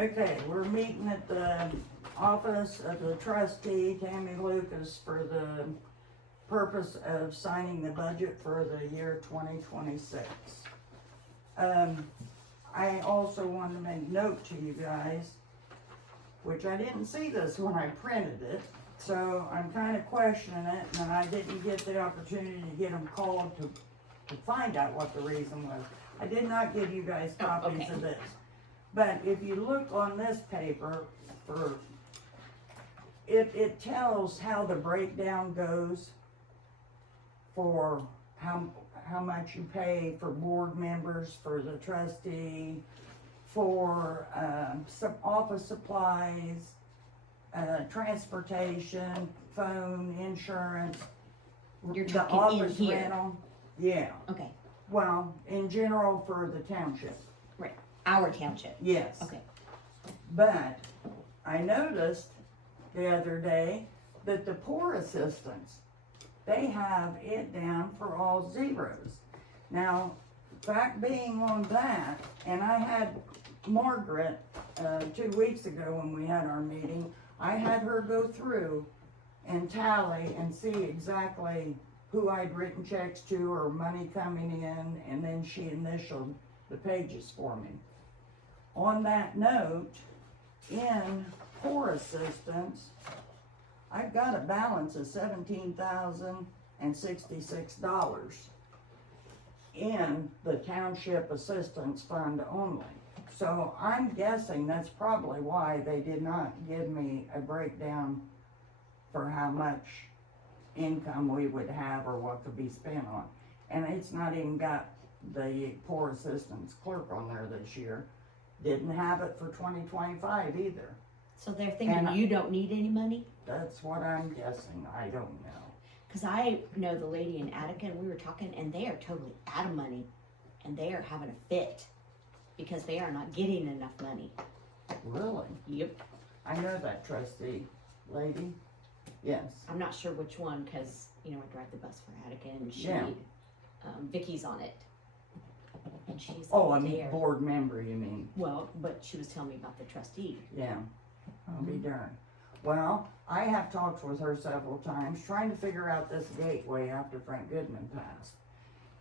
Okay, we're meeting at the office of the trustee, Tammy Lucas, for the purpose of signing the budget for the year 2026. I also want to make note to you guys, which I didn't see this when I printed it, so I'm kind of questioning it, and I didn't get the opportunity to get them called to find out what the reason was. I did not give you guys copies of this. But if you look on this paper, it tells how the breakdown goes for how much you pay for board members, for the trustee, for some office supplies, transportation, phone, insurance, You're the talking office in here. rental. Yeah. Okay, Well, in general for the township. right. Our township. Yes. Okay. But I noticed the other day that the poor assistants, they have it down for all zeros. Now, fact being on that, and I had Margaret 2 weeks ago when we had our meeting, I had her go through and tally and see exactly who I'd written checks to or money coming in, and then she initialed the pages for me. On that note, in poor assistance, I've got a balance of $17,066 in the township assistance fund only. So I'm guessing that's probably why they did not give me a breakdown for how much income we would have or what could be spent on. And it's not even got the poor assistance clerk on there this year. Didn't have it for 2025 either. So they're thinking And you don't need any money? That's what I'm guessing. I don't know. Because I know the lady in Attica, and we were talking, and they are totally out of money, and they are having a fit because they are not getting enough money. Really? Yep. I know that trustee lady. Yes. I'm not sure which one because, you know, I drive the bus for Attica, and she, Yeah. Vicky's on it. And she's Oh, I mean there. board member, you mean? Well, but she was telling me about the trustee. Yeah. I'll be darned. Well, I have talked with her several times trying to figure out this gateway after Frank Goodman passed.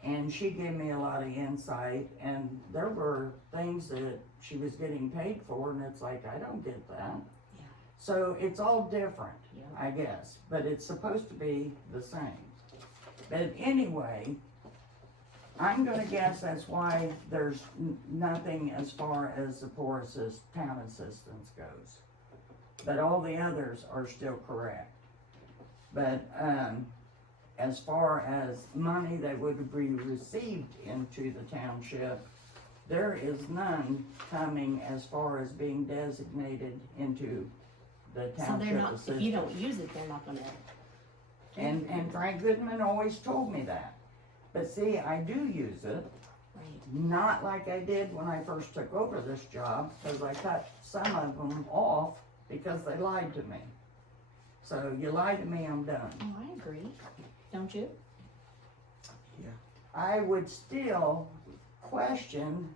And she gave me a lot of insight, and there were things that she was getting paid for, and it's like, I don't get that. Yeah. So it's all different, Yeah. I guess, but it's supposed to be the same. But anyway, I'm gonna guess that's why there's nothing as far as the poor town assistance goes. But all the others are still correct. But, as far as money that would be received into the township, there is none coming as far as being designated into the So township they're not, assistance. if you don't use it, they're not gonna. And Frank Goodman always told me that. But see, I do use it, Right. not like I did when I first took over this job, because I cut some of them off because they lied to me. So you lie to me, I'm done. Oh, I agree. Don't you? I would still question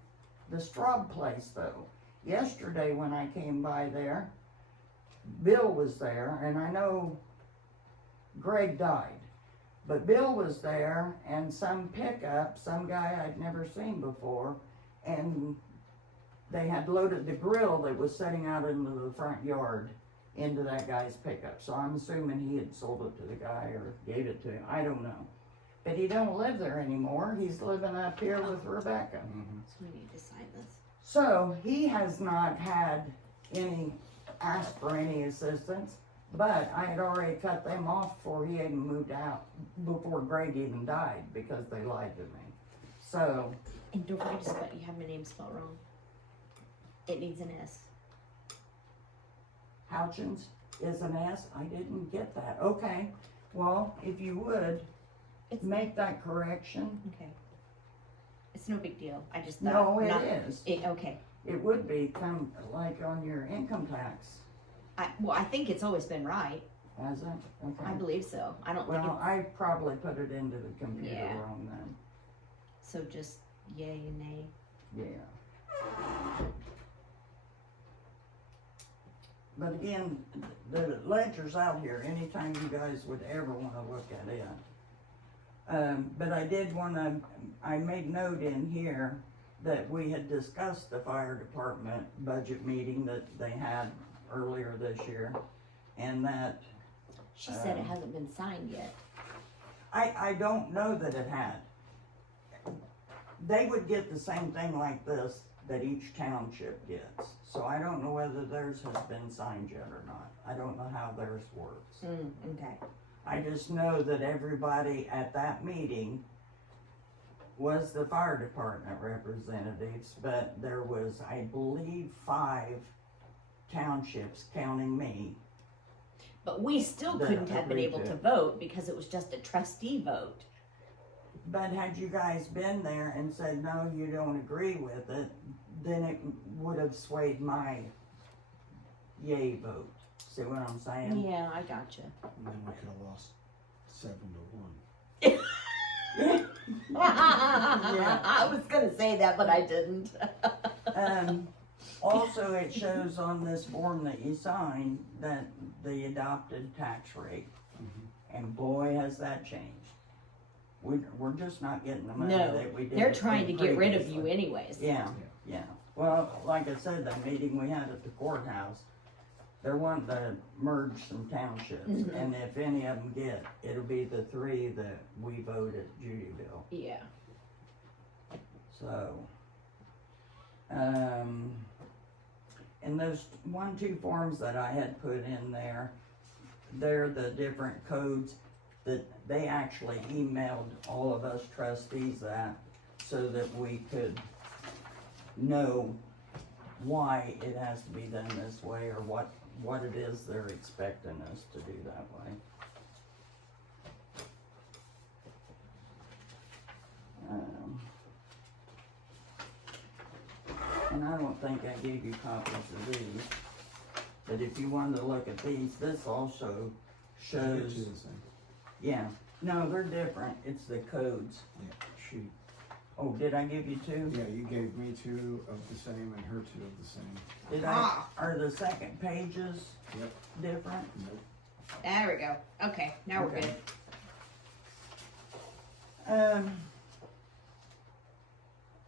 the Straub place though. Yesterday when I came by there, Bill was there, and I know Greg died. But Bill was there, and some pickup, some guy I'd never seen before, and they had loaded the grill that was sitting out into the front yard into that guy's pickup. So I'm assuming he had sold it to the guy or gave it to him, I don't know. But he don't live there anymore, he's living up here with Rebecca. So we need to sign this. So he has not had asked for any assistance, but I had already cut them off before he even moved out, before Greg even died, because they lied to me. So, And don't forget to spell, you have my name spelled wrong. It needs an S. Houchins is an S, I didn't get that. Okay, well, if you would, It's, make that correction. okay. It's no big deal. I just thought. No, it is. Okay. It would be like on your income tax, Well, I think it's always been right. has it? Okay. I believe so. I don't think Well, it's, I probably put it into the computer Yeah. wrong then. so just yay and nay. Yeah. but again, the ledger's out here anytime you guys would ever wanna look at it. But I did I made note in here that we had discussed the fire department budget meeting that they had earlier this year, and that, She said it hasn't been signed yet. I don't know that it had. They would get the same thing like this that each township gets, so I don't know whether theirs has been signed yet or not. I don't know how theirs works. Okay. I just know that everybody at that meeting was the fire department representatives, but there was, I believe, 5 townships, counting me. But we still That couldn't have been agreed able to to it. vote because it was just a trustee vote. But had you guys been there and said, no, you don't agree with it, then it would have swayed my yay vote. See what I'm saying? Yeah, I gotcha. And then we could have lost 7-1. I was gonna say that, but I didn't. Also, it shows on this form that you signed that the adopted tax rate, and boy, has that changed. We're just not getting the money No, that we did. They're trying to get rid of you previously. anyways. Yeah, yeah. Well, like I said, that meeting we had at the courthouse, they're wanting to merge some townships, Mhm. and if any of them get, it'll be the 3 that we vote at Judyville. Yeah. So, and those 1-2 forms that I had put in there, they're the different codes that they actually emailed all of us trustees that, so that we could know why it has to be done this way, or what it is they're expecting us to do that way. And I don't think I gave you copies of these, but if you wanted to look at these, this also shows, Should the same. yeah, no, they're different, it's the codes. Yeah, she. Oh, did I give you 2? Yeah, you gave me 2 of the same and her 2 of the same. Did I, are the second pages Yep. different? Nope. There we go. Okay, now we're Okay. good.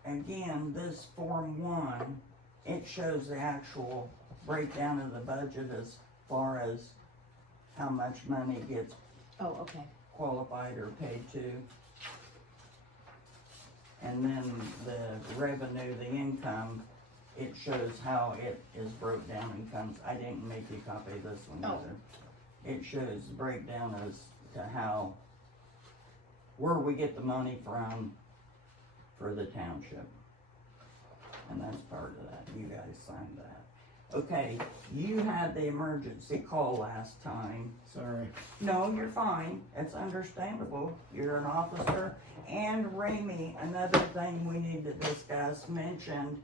Again, this Form 1, it shows the actual breakdown of the budget as far as how much money gets Oh, okay. qualified or paid to. And then the revenue, the income, it shows how it is broke down and comes, I didn't make you a copy of this one Oh. either. It shows the breakdown as to how, where we get the money from for the township. And that's part of that, you guys signed that. Okay, you had the emergency call last time. Sorry. No, you're fine, it's understandable, you're an officer. And Ramey, another thing we need to discuss, mentioned,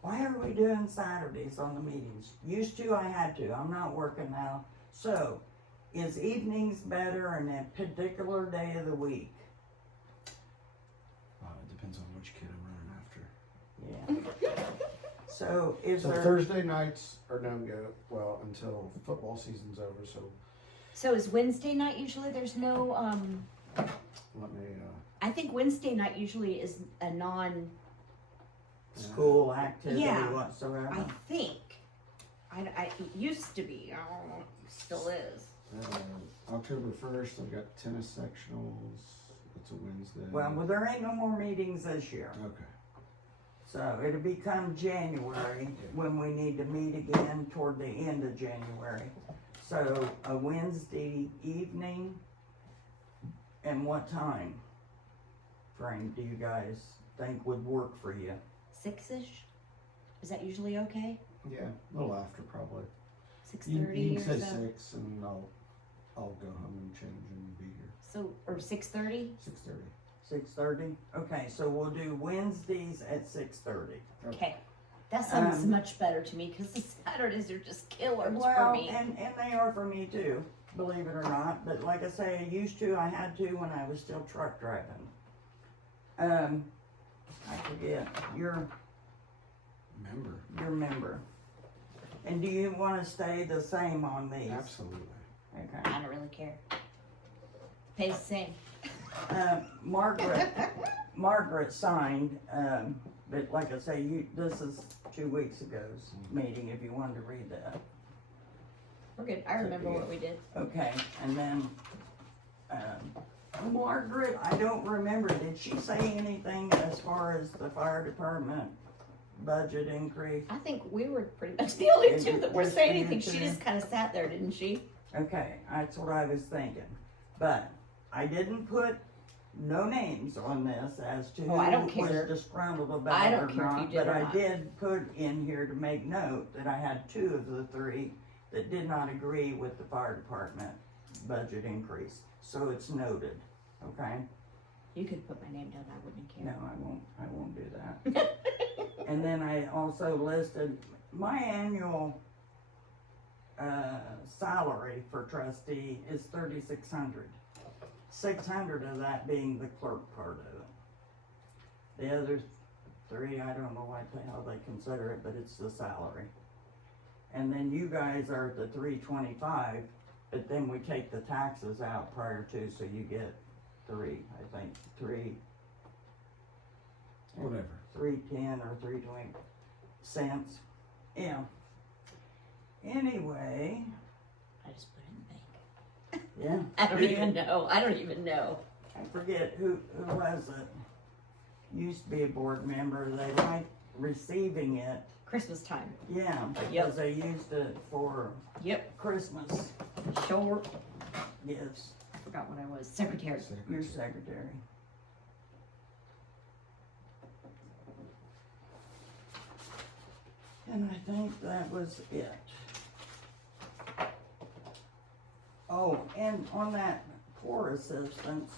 why are we doing Saturdays on the meetings? Used to, I had to, I'm not working now. So, is evenings better on a particular day of the week? It depends on which kid I'm running after. Yeah. So, is So there, Thursday nights are no-go, well, until football season's over, so So is Wednesday night usually there's no, let me, I think Wednesday night usually is a non, school activity Yeah. whatsoever? I think. It used to be, I don't know, it still is. October 1st, I've got tennis sectionals, it's a Wednesday. Well, there ain't no more meetings this year. Okay. So it'll become January when we need to meet again toward the end of January. So a Wednesday evening, and what time frame do you guys think would work for you? 6-ish? Is that usually okay? Yeah, a little after probably. 6:30 You or can say so? 6 and I'll go home and change and be here. So, or 6:30? 6:30. 6:30? Okay, so we'll do Wednesdays at 6:30. Okay. That sounds Um, much better to me because the Saturdays are just killers for Well, me. and they are for me too, believe it or not. But like I say, I used to, I had to when I was still truck driving. I forget, your Remember. member. And do you wanna stay the same on these? Absolutely. Okay. I don't really care. Pays the same. Margaret signed, but like I say, this is 2 weeks ago's meeting, if you wanted to read that. We're good. I remember what we did. Okay, and then, Margaret, I don't remember, did she say anything as far as the fire department budget increase? I think we were pretty much the only two that were Just saying you anything. She two? just kind of sat there, didn't she? Okay, that's what I was thinking, but I didn't put no names on this as to Oh, I don't who was care. disgruntled about I it don't or care if you not, did but or I not. did put in here to make note that I had 2 of the 3 that did not agree with the fire department budget increase, so it's noted, okay? You could put my name down. I wouldn't No, care. I won't do that. And then I also listed my annual, salary for trustee is $3,600. 600 of that being the clerk part of it. The other 3, I don't know what the hell they consider it, but it's the salary. And then you guys are at the 325, but then we take the taxes out prior to, so you get 3, I think, 3. Whatever. 3.10 or 3.20 cents. Yeah. Anyway, I just put it in the bank. yeah. I don't even know. I don't even know. I forget who was it. Used to be a board member. They liked receiving it. Christmas time. Yeah, because Yep. they used it for Yep. Christmas Sure. gifts. I forgot what I was. Secretary. Your secretary. And I think that was it. Oh, and on that poor assistance,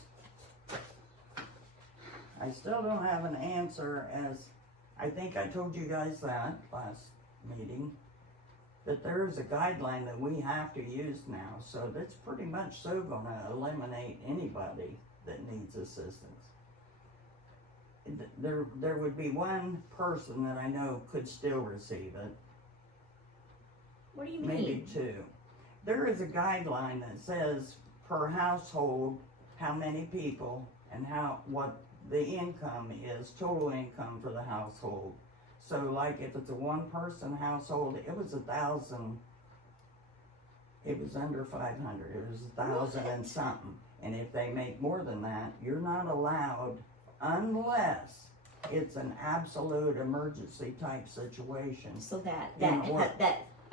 I still don't have an answer as, I think I told you guys that last meeting, that there's a guideline that we have to use now, so that's pretty much so gonna eliminate anybody that needs assistance. There would be one person that I know could still receive it, What do you mean? maybe 2. There is a guideline that says per household, how many people and what the income is, total income for the household. So like if it's a 1-person household, it was 1,000, it was under 500, it was 1,000 and something. And if they make more than that, you're not allowed unless it's an absolute emergency type situation. So that In what?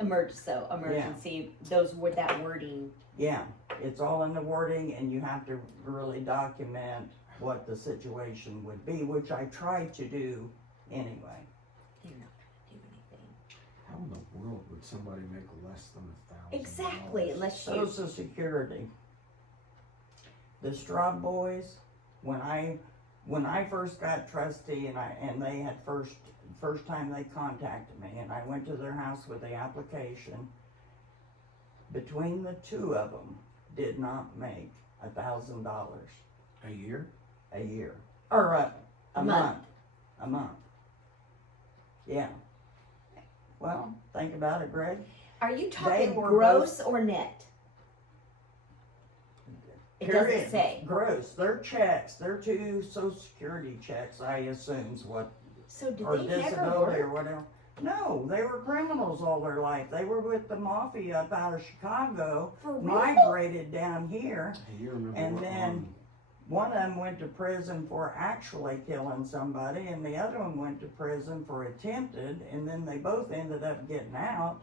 emergency. Those were that wording. Yeah, it's all in the wording and you have to really document what the situation would be, which I tried to do anyway. They're not gonna do anything. How in the world would somebody make less than $1,000? Exactly, unless you. Social Security. The Straw Boys, when I first got trustee and they had first time they contacted me and I went to their house with the application, between the 2 of them did not make $1,000 A year? a year, or a Month. month. Yeah. Well, think about it, Greg. Are you talking were gross or net? It Period. doesn't say. Gross. Their checks, their 2 Social Security checks, I assume's what, So did or they never disability or work? whatever. No, they were criminals all their life. They were with the mafia up out of Chicago, For real? migrated down here. Hey, you remember And what then one of them went to prison for actually killing somebody, and the other one went to prison for attempted, and then they both ended up getting out.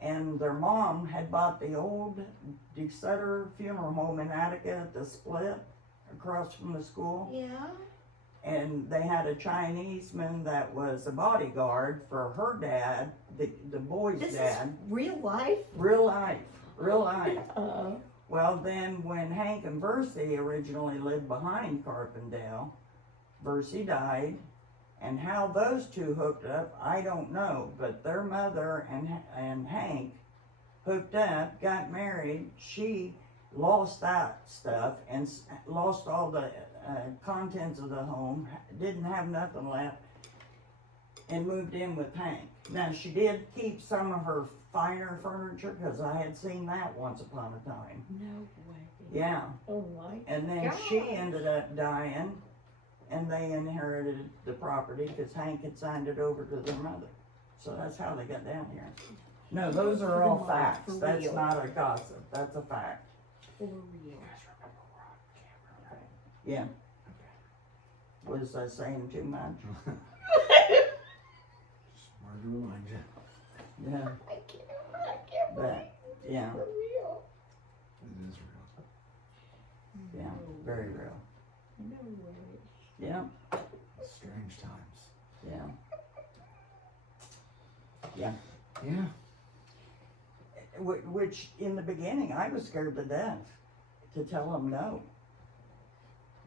And their mom had bought the old DeSutter Funeral Home in Attica at the Split, across from the school. Yeah. And they had a Chinese man that was a bodyguard for her dad, the boy's This dad. is real life. Real life. Uh, Well, then when Hank and Versi originally lived behind Carpendale, Versi died, and how those 2 hooked up, I don't know. But their mother and Hank hooked up, got married. She lost that stuff and lost all the contents of the home, didn't have nothing left. and moved in with Hank. Now, she did keep some of her finer furniture, because I had seen that once upon a time. No way. Yeah. Oh my. And then she ended up dying, and they inherited the property because Hank had signed it over to their mother. So that's how they got down here. No, those are all facts. That's not a gossip. That's a fact. For real. Yeah. Was I saying too much? Just wanted to remind you. Yeah. I can't But, yeah. For real. It is real. Yeah. Very real. No way. Yeah. Strange times. Yeah. Yeah. Yeah. Which, in the beginning, I was scared to death to tell them no.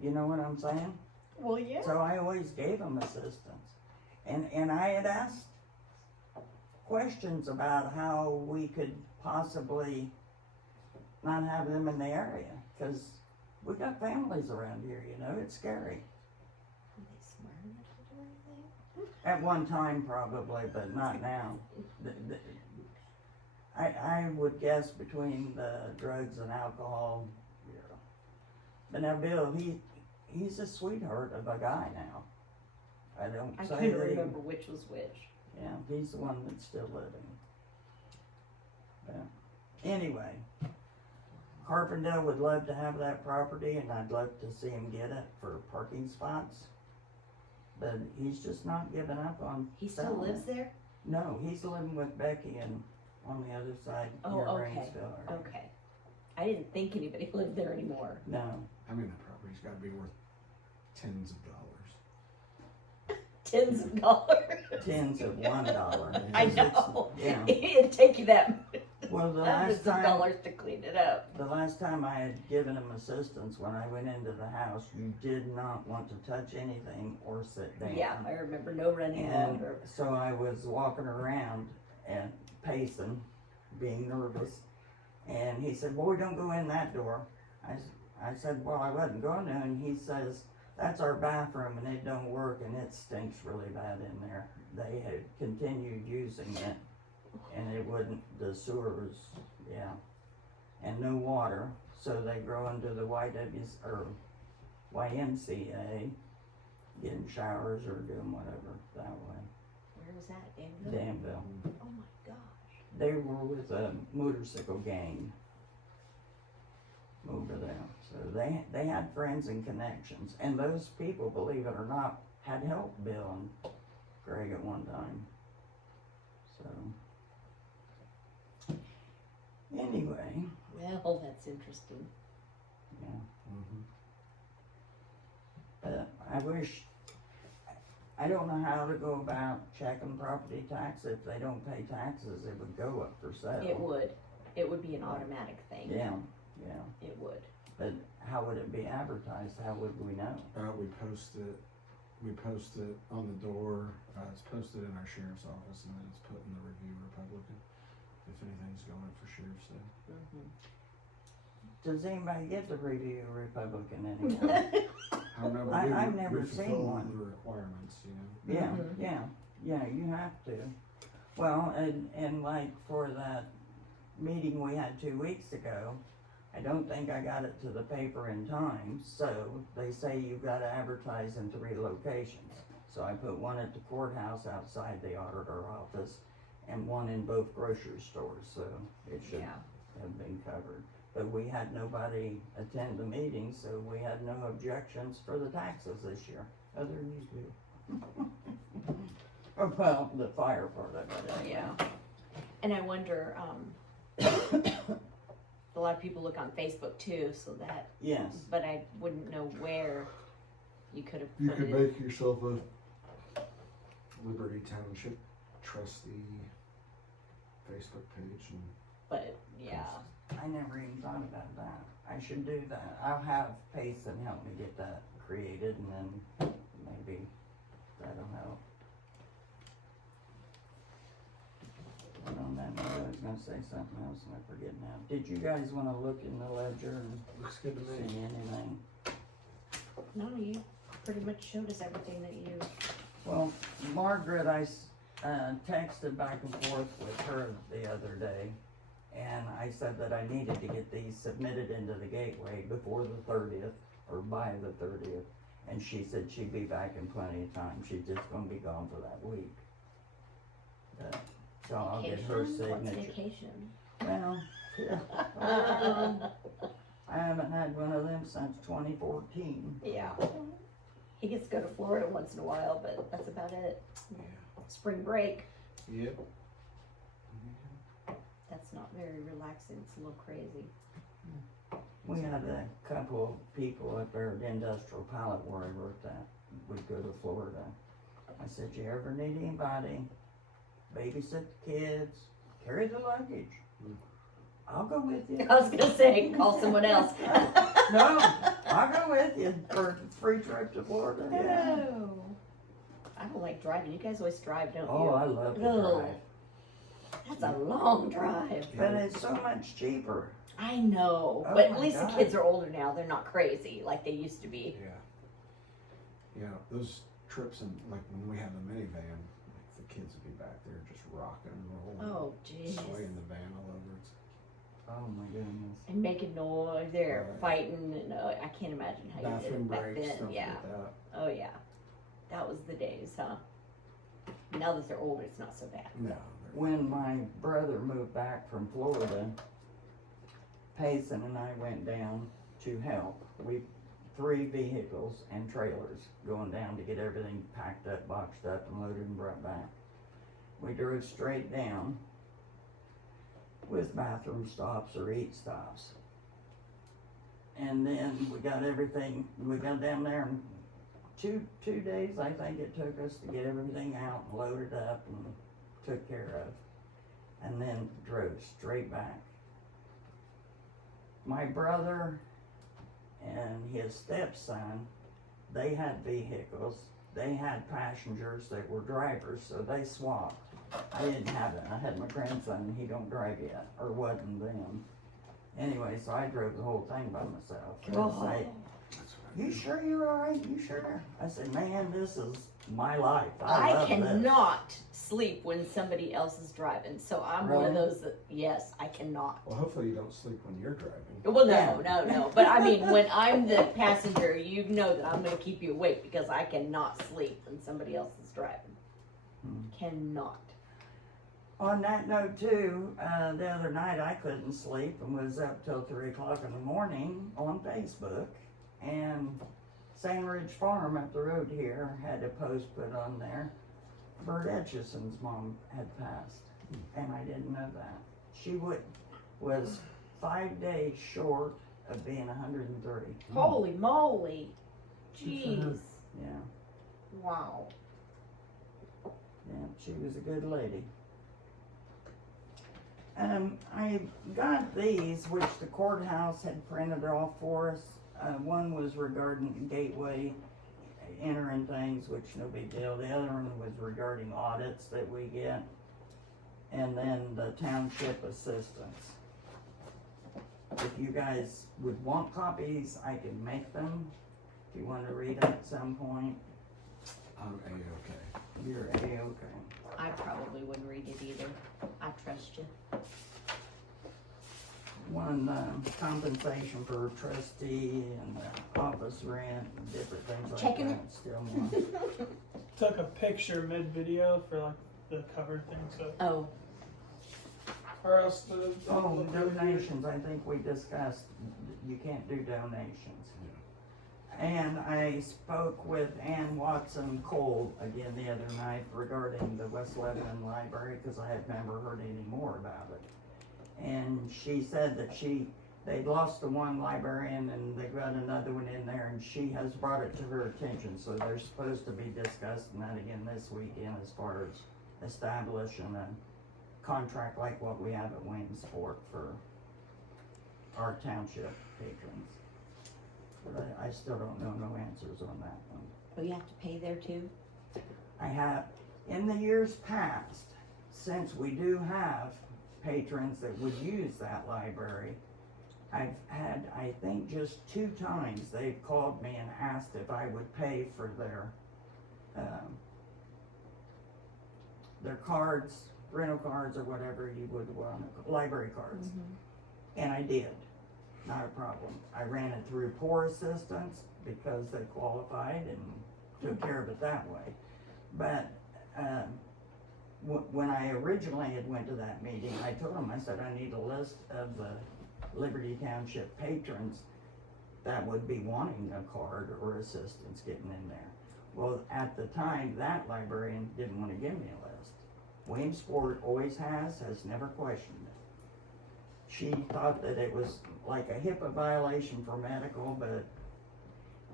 You know what I'm saying? Well, yeah. So I always gave them assistance. And I had asked questions about how we could possibly not have them in the area. Because we got families around here, you know, it's scary. Are they swearing at you or anything? At one time probably, but not now. I would guess between the drugs and alcohol. Yeah. But now Bill, he's a sweetheart of a guy now. I I say couldn't that he, remember which was which. yeah, he's the one that's still living. Yeah. Anyway, Carpendale would love to have that property, and I'd love to see him get it for parking spots. But he's just not giving up on He still selling lives it. there? No, he's living with Becky and on the other side Oh, near okay. Rainsville. area. Okay. I didn't think anybody lived there anymore. No, I mean, the property's got to be worth tens of dollars. Tens of dollars. tens of $1. I It's- know. Yeah. It'd take you that Well, the hundreds last of time, dollars to clean it up. the last time I had given him assistance when I went into the house, you did not want to touch anything or sit down. Yeah, I remember no running And water. so I was walking around and pacing, being nervous. And he said, "Boy, don't go in that door." I said, "Well, I wasn't going to." And he says, "That's our bathroom and it don't work and it stinks really bad in there." They had continued using it and it wouldn't, the sewers, yeah. And no water, so they go into the YMCA, getting showers or doing whatever that way. Where was that? Danville? Danville. Oh my gosh. They were with a motorcycle gang over there. So they had friends and connections. And those people, believe it or not, had helped Bill and Greg at one time. So, anyway, Well, that's interesting. yeah. Mm-hmm. But I wish, I don't know how to go about checking property tax. If they don't pay taxes, it would go up for sale. It would. It would be an automatic thing. Yeah, yeah. It would. But how would it be advertised? How would we know? We post it on the door. It's posted in our sheriff's office, and then it's put in the Review Republican if anything's going up for sheriff's sale. Mm-hmm. Does anybody get the Review Republican anymore? I don't know, but I've we never seen fulfill one. the requirements, you know. Yeah, Mhm. yeah, you have to. Well, and like for that meeting we had 2 weeks ago, I don't think I got it to the paper in time, so they say you've gotta advertise in 3 locations. So I put one at the courthouse outside the auditor office and one in both grocery stores, so it should Yeah. have been covered. But we had nobody attend the meeting, so we had no objections for the taxes this year, other than you two. Or, well, the fire part of it. anyway. Yeah. And I wonder, a lot of people look on Facebook too, so that, Yes, but I wouldn't know where you could have You put could it. make yourself a Liberty Township trustee Facebook page and But, yeah. I never even thought about that. I should do that. I'll have Payson help me get that created and then maybe that'll help. And on that note, I was gonna say something else and I forget now. Did you guys wanna look in the ledger and looks good to see me. anything? No, you pretty much showed us everything that you Well, Margaret, texted back and forth with her the other day, and I said that I needed to get these submitted into the gateway before the 30th, or by the 30th, and she said she'd be back in plenty of time. She's just gonna be gone for that week. So I'll get her Vacation? What's signature. vacation? Well, yeah. I haven't had one of them since 2014. Yeah. He gets to go to Florida once in a while, but that's about it. Yeah. Spring break. Yep. That's not very relaxing. It's a little crazy. We had a couple of people up there at the industrial pallet where I worked at, would go to Florida. I said, you ever need anybody, babysit the kids, carry the luggage? I'll go with you. I was gonna say, call someone else. No, I'll go with you for a free trip to Florida. Yeah. No. I don't like driving. You guys always drive, don't Oh, you? I love to Ugh. drive. That's a long drive. But it's so much cheaper. I know, Oh but my at least God. the kids are older now. They're not crazy like they used to be. Yeah. Yeah, those trips and like when we had the minivan, like the kids would be back there just rocking and rolling. Oh, jeez. Swaying the van all over. It's, Oh my goodness. And making noise. They're Right. fighting. And I can't imagine how you did bathroom it back breaks, then. stuff Yeah. like that. Oh, yeah. That was the days, huh? Now that they're older, it's not so bad. No. When my brother moved back from Florida, Payson and I went down to help. We 3 vehicles and trailers going down to get everything packed up, boxed up, and loaded and brought back. We drove straight down with bathroom stops or eat stops. And then we got everything, we got down there in two days, I think it took us to get everything out and loaded up and took care of. And then drove straight back. My brother and his stepson, they had vehicles. They had passengers that were drivers, so they swapped. I didn't have it. I had my grandson, he don't drive yet, or wasn't then. Anyway, so I drove the whole thing by myself. And I say, That's what you sure you're all right? You sure? I said, man, this is my life. I I love this. cannot sleep when somebody else is driving. So I'm one of Really? those that, yes, I cannot. Well, hopefully you don't sleep when you're driving. Well, Yeah. no. But I mean, when I'm the passenger, you know that I'm going to keep you awake because I cannot sleep when somebody else is driving. Cannot. On that note too, the other night I couldn't sleep and was up till 3 o'clock in the morning on Facebook, and Sandridge Farm up the road here had a post put on there. Bert Etchison's mom had passed, and I didn't know that. She was 5 days short of being 103. Holy moly. Good for her. Jeez. Yeah, Wow. yeah, she was a good lady. I got these, which the courthouse had printed off for us. One was regarding gateway entering things, which no big deal. The other one was regarding audits that we get. And then the township assistance. If you guys would want copies, I can make them. If you want to read them at some point, I'm A-okay. you're A-okay. I probably wouldn't read it either. I trust you. One, compensation for trustee and office rent and different things like Checking that, still more. Took a picture mid-video for like the cover thing, so. Oh, Or else the. Oh, donations, I think we discussed, you can't do donations. And I spoke with Ann Watson Cole again the other night regarding the West Lebanon Library, because I had never heard any more about it. And she said that they'd lost the one librarian and they got another one in there, and she has brought it to her attention, so they're supposed to be discussing that again this weekend as far as establishing a contract like what we have at Waynesfort for our township patrons. But I still don't know no answers on that one. oh, you have to pay there too? I have, in the years past, since we do have patrons that would use that library, I've had, I think, just 2 times they've called me and asked if I would pay for their their cards, rental cards or whatever you would want, library cards. And I did, not a problem. I ran it through Poor Assistance because they qualified and took care of it that way. But when I originally had went to that meeting, I told them, I said, I need a list of the Liberty Township patrons that would be wanting a card or assistance getting in there. Well, at the time, that librarian didn't want to give me a list. Williamsport always has never questioned it. She thought that it was like a HIPAA violation for medical,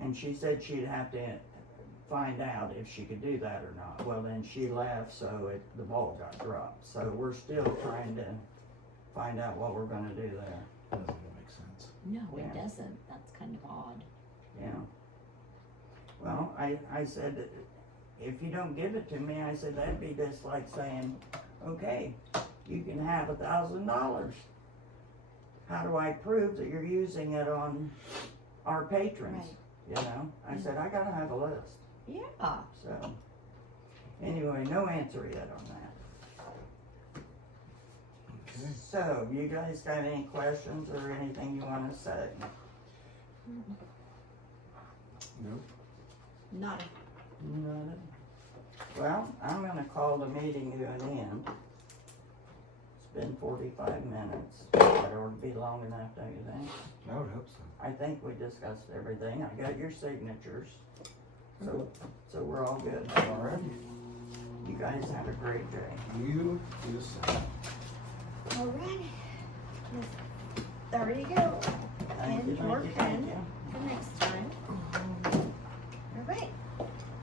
and she said she'd have to find out if she could do that or not. Well, then she left, so the ball got dropped. So we're still trying to find out what we're gonna do there. Doesn't make sense. No, Yeah. it doesn't. That's kind of odd. Yeah. Well, I said, if you don't give it to me, I said, that'd be just like saying, okay, you can have $1,000. How do I prove that you're using it on our patrons? You know, I said, I gotta have a list. Yeah. So, anyway, no answer yet on that. Okay. So, you guys got any questions or anything you wanna say? Nope. Not None. Well, I'm gonna call the meeting to an end. It's been 45 minutes. That ought to be long enough, don't you think? I would hope so. I think we discussed everything. I got your signatures. So we're all good. All right. You guys have a great day. You do the same. alright. There you go. Thank you, And more thank you, pen thank you. for next time. Alright.